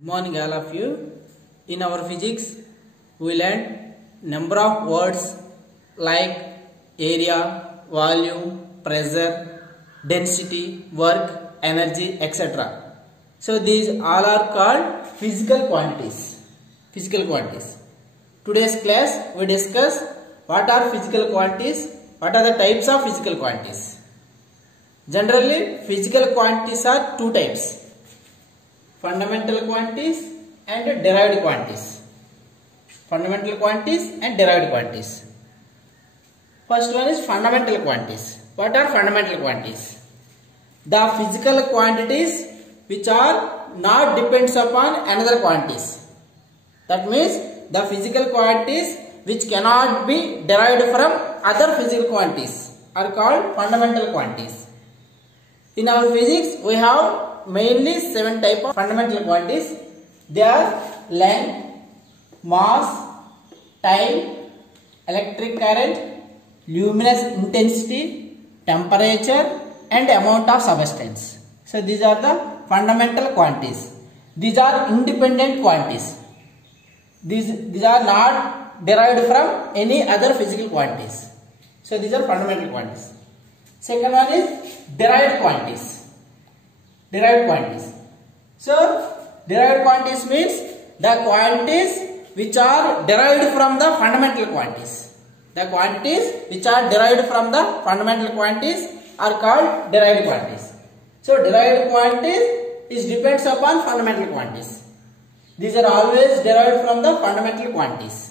Good morning all of you. In our physics we learned number of words like area, volume, pressure, density, work, energy, etc. So these all are called physical quantities. Today's class we discuss what are physical quantities, what are the types of physical quantities. Generally physical quantities are two types: fundamental quantities and derived quantities. Fundamental quantities and derived quantities. First one is fundamental quantities. What are fundamental quantities? The physical quantities which are not depends upon another quantities. That means the physical quantities which cannot be derived from other physical quantities are called fundamental quantities. In our physics we have mainly 7 types of fundamental quantities. They are length, mass, time, electric current, luminous intensity, temperature and amount of substance. So these are the fundamental quantities. These are independent quantities. These are not derived from any other physical quantities. So these are fundamental quantities. Second one is derived quantities. So derived quantities means the quantities which are derived from the fundamental quantities. The quantities which are derived from the fundamental quantities are called derived quantities. So derived quantities is depends upon fundamental quantities. These are always derived from the fundamental quantities.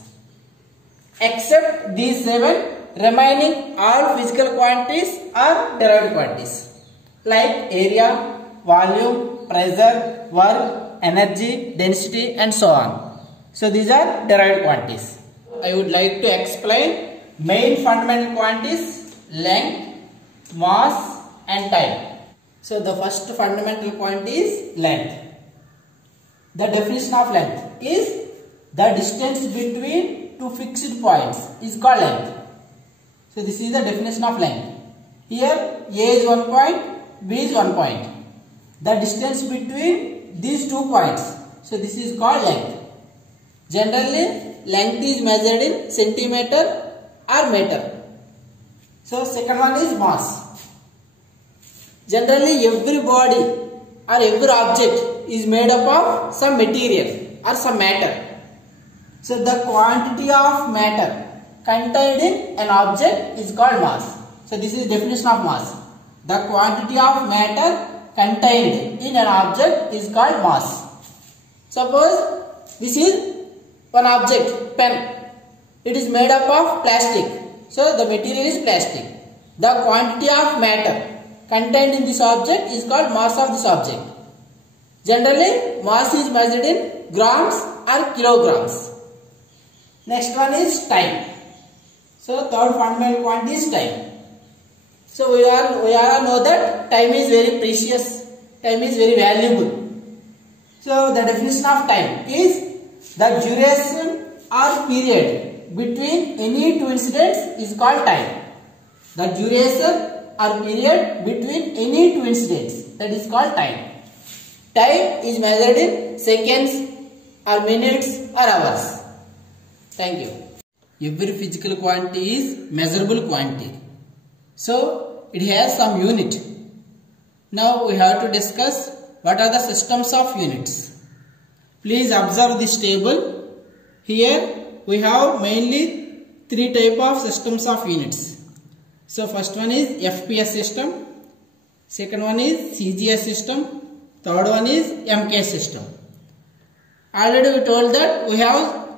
Except these 7, remaining all physical quantities are derived quantities like area, volume, pressure, work, energy, density and so on. So these are derived quantities. I would like to explain main fundamental quantities: length, mass and time. So the first fundamental quantity is length. The definition of length is the distance between two fixed points is called length. So this is the definition of length. Here A is 1 point, B is 1 point. The distance between these 2 points, so this is called length. Generally length is measured in centimeter or meter. So second one is mass. Generally every body or every object is made up of some material or some matter. So the quantity of matter contained in an object is called mass. So this is the definition of mass. The quantity of matter contained in an object is called mass. Suppose this is one object, pen. It is made up of plastic. So the material is plastic. The quantity of matter contained in this object is called mass of this object. Generally mass is measured in grams or kilograms. Next one is time. So third fundamental quantity is time. So we all know that time is very precious, time is very valuable. So the definition of time is the duration or period between any two incidents is called time. The duration or period between any two incidents, that is called time. Time is measured in seconds or minutes or hours. Thank you. Every physical quantity is measurable quantity. So it has some unit. Now we have to discuss what are the systems of units. Please observe this table. Here we have mainly 3 types of systems of units. So first one is FPS system, second one is CGS system, third one is MK system. Already we told that we have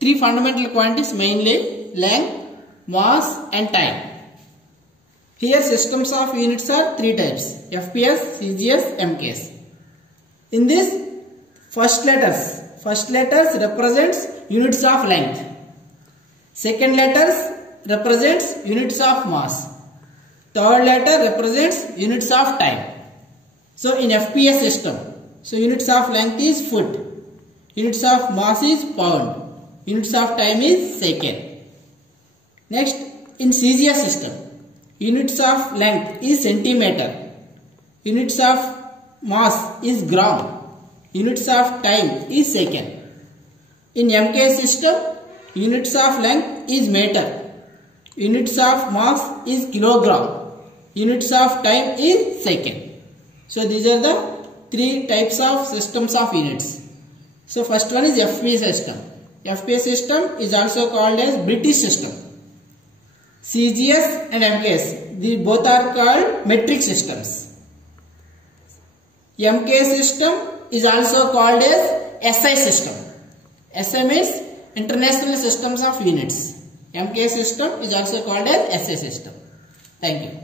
3 fundamental quantities, mainly length, mass and time. Here systems of units are 3 types: FPS, CGS, MKs. In this first letters represents units of length. Second letters represents units of mass. Third letter represents units of time. So in FPS system, so units of length is foot, units of mass is pound, units of time is second. Next, in CGS system, units of length is centimeter, units of mass is gram, units of time is second. In MK system, units of length is meter, units of mass is kilogram, units of time is second. So these are the three types of systems of units. So first one is FP system. FP system is also called as British system. CGS and MKS, these both are called metric systems. MK system is also called as SI system. SM is International Systems of Units. MK system is also called as SI system. Thank you.